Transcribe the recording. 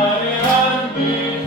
kemurahan di